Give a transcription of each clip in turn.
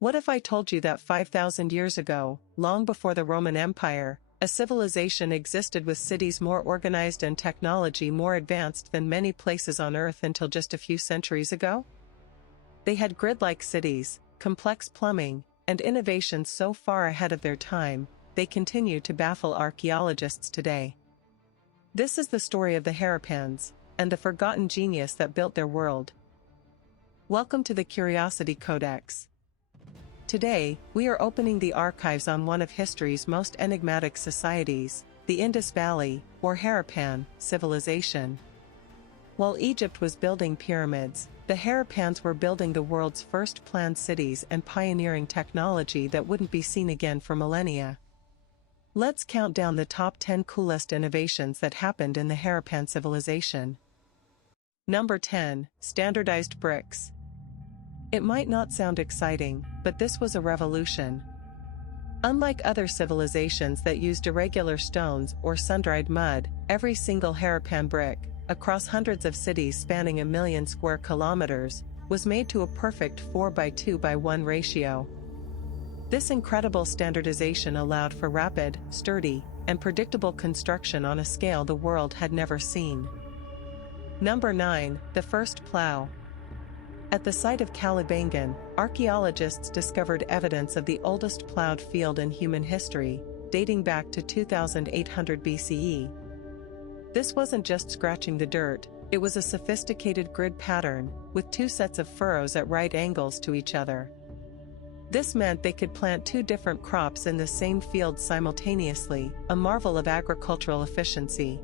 What if I told you that 5,000 years ago, long before the Roman Empire, a civilization existed with cities more organized and technology more advanced than many places on Earth until just a few centuries ago? They had grid-like cities, complex plumbing, and innovations so far ahead of their time, they continue to baffle archaeologists today. This is the story of the Harappans, and the forgotten genius that built their world. Welcome to the Curiosity Codex. Today, we are opening the archives on one of history's most enigmatic societies, the Indus Valley, or Harappan Civilization. While Egypt was building pyramids, the Harappans were building the world's first planned cities and pioneering technology that wouldn't be seen again for millennia. Let's count down the top 10 coolest innovations that happened in the Harappan Civilization. Number 10. Standardized bricks. It might not sound exciting, but this was a revolution. Unlike other civilizations that used irregular stones or sun-dried mud, every single Harappan brick, across hundreds of cities spanning 1 million square kilometers, was made to a perfect 4:2:1 ratio. This incredible standardization allowed for rapid, sturdy, and predictable construction on a scale the world had never seen. Number 9. The first plow. At the site of Kalibangan, archaeologists discovered evidence of the oldest plowed field in human history, dating back to 2800 BCE. This wasn't just scratching the dirt, it was a sophisticated grid pattern, with 2 sets of furrows at right angles to each other. This meant they could plant 2 different crops in the same field simultaneously, a marvel of agricultural efficiency.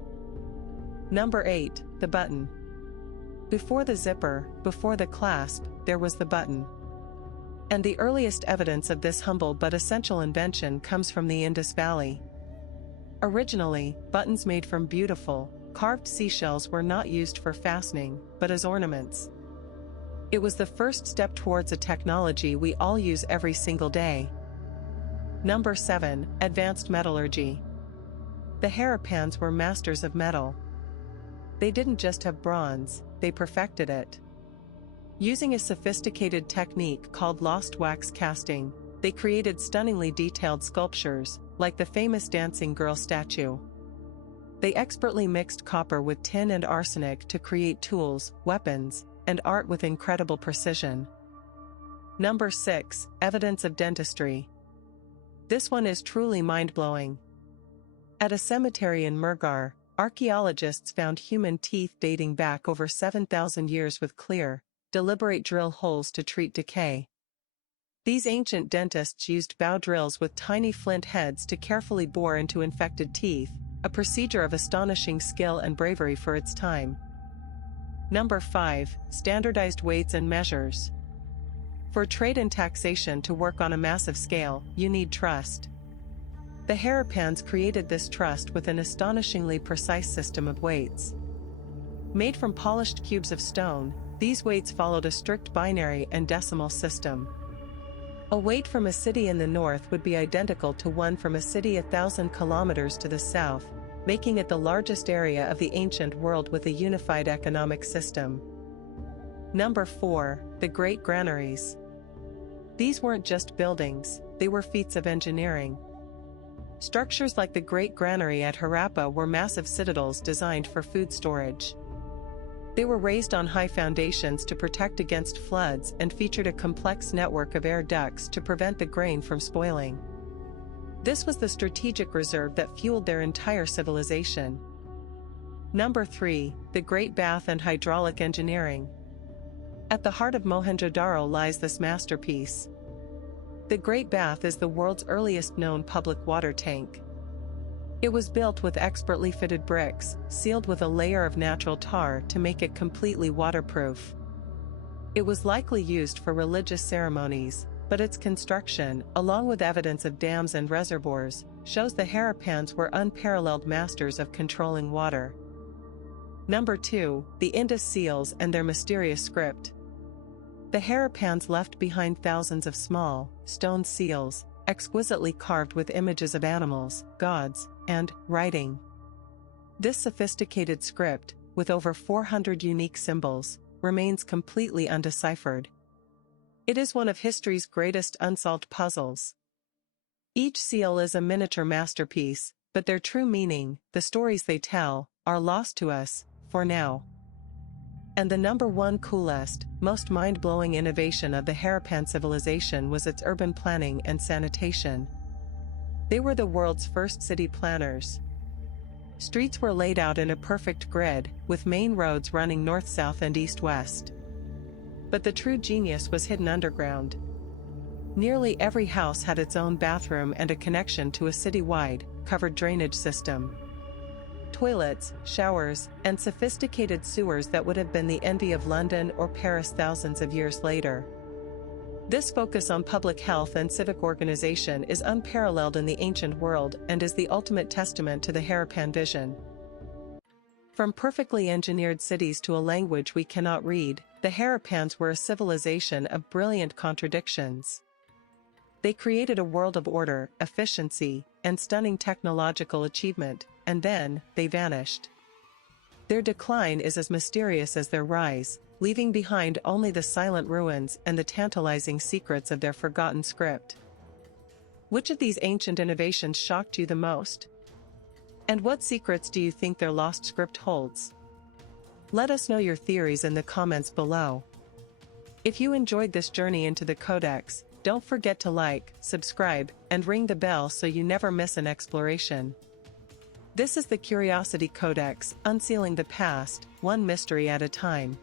Number 8. The button. Before the zipper, before the clasp, there was the button. And the earliest evidence of this humble but essential invention comes from the Indus Valley. Originally, buttons made from beautiful, carved seashells were not used for fastening, but as ornaments. It was the first step towards a technology we all use every single day. Number 7. Advanced metallurgy. The Harappans were masters of metal. They didn't just have bronze, they perfected it. Using a sophisticated technique called lost wax casting, they created stunningly detailed sculptures, like the famous dancing girl statue. They expertly mixed copper with tin and arsenic to create tools, weapons, and art with incredible precision. Number 6. Evidence of dentistry. This one is truly mind-blowing. At a cemetery in Murgar, archaeologists found human teeth dating back over 7,000 years with clear, deliberate drill holes to treat decay. These ancient dentists used bow drills with tiny flint heads to carefully bore into infected teeth, a procedure of astonishing skill and bravery for its time. Number 5. Standardized weights and measures. For trade and taxation to work on a massive scale, you need trust. The Harappans created this trust with an astonishingly precise system of weights. Made from polished cubes of stone, these weights followed a strict binary and decimal system. A weight from a city in the north would be identical to one from a city 1,000 kilometers to the south, making it the largest area of the ancient world with a unified economic system. Number 4. The Great Granaries. These weren't just buildings, they were feats of engineering. Structures like the Great Granary at Harappa were massive citadels designed for food storage. They were raised on high foundations to protect against floods and featured a complex network of air ducts to prevent the grain from spoiling. This was the strategic reserve that fueled their entire civilization. Number 3. The Great Bath and hydraulic engineering. At the heart of Mohenjo-Daro lies this masterpiece. The Great Bath is the world's earliest known public water tank. It was built with expertly fitted bricks, sealed with a layer of natural tar to make it completely waterproof. It was likely used for religious ceremonies, but its construction, along with evidence of dams and reservoirs, shows the Harappans were unparalleled masters of controlling water. Number 2. The Indus seals and their mysterious script. The Harappans left behind thousands of small, stone seals, exquisitely carved with images of animals, gods, and writing. This sophisticated script, with over 400 unique symbols, remains completely undeciphered. It is one of history's greatest unsolved puzzles. Each seal is a miniature masterpiece, but their true meaning, the stories they tell, are lost to us, for now. And the number one coolest, most mind-blowing innovation of the Harappan Civilization was its urban planning and sanitation. They were the world's first city planners. Streets were laid out in a perfect grid, with main roads running north-south and east-west. But the true genius was hidden underground. Nearly every house had its own bathroom and a connection to a city-wide, covered drainage system. Toilets, showers, and sophisticated sewers that would have been the envy of London or Paris thousands of years later. This focus on public health and civic organization is unparalleled in the ancient world and is the ultimate testament to the Harappan vision. From perfectly engineered cities to a language we cannot read, the Harappans were a civilization of brilliant contradictions. They created a world of order, efficiency, and stunning technological achievement, and then, they vanished. Their decline is as mysterious as their rise, leaving behind only the silent ruins and the tantalizing secrets of their forgotten script. Which of these ancient innovations shocked you the most? And what secrets do you think their lost script holds? Let us know your theories in the comments below. If you enjoyed this journey into the Codex, don't forget to like, subscribe, and ring the bell so you never miss an exploration. This is the Curiosity Codex, unsealing the past, one mystery at a time.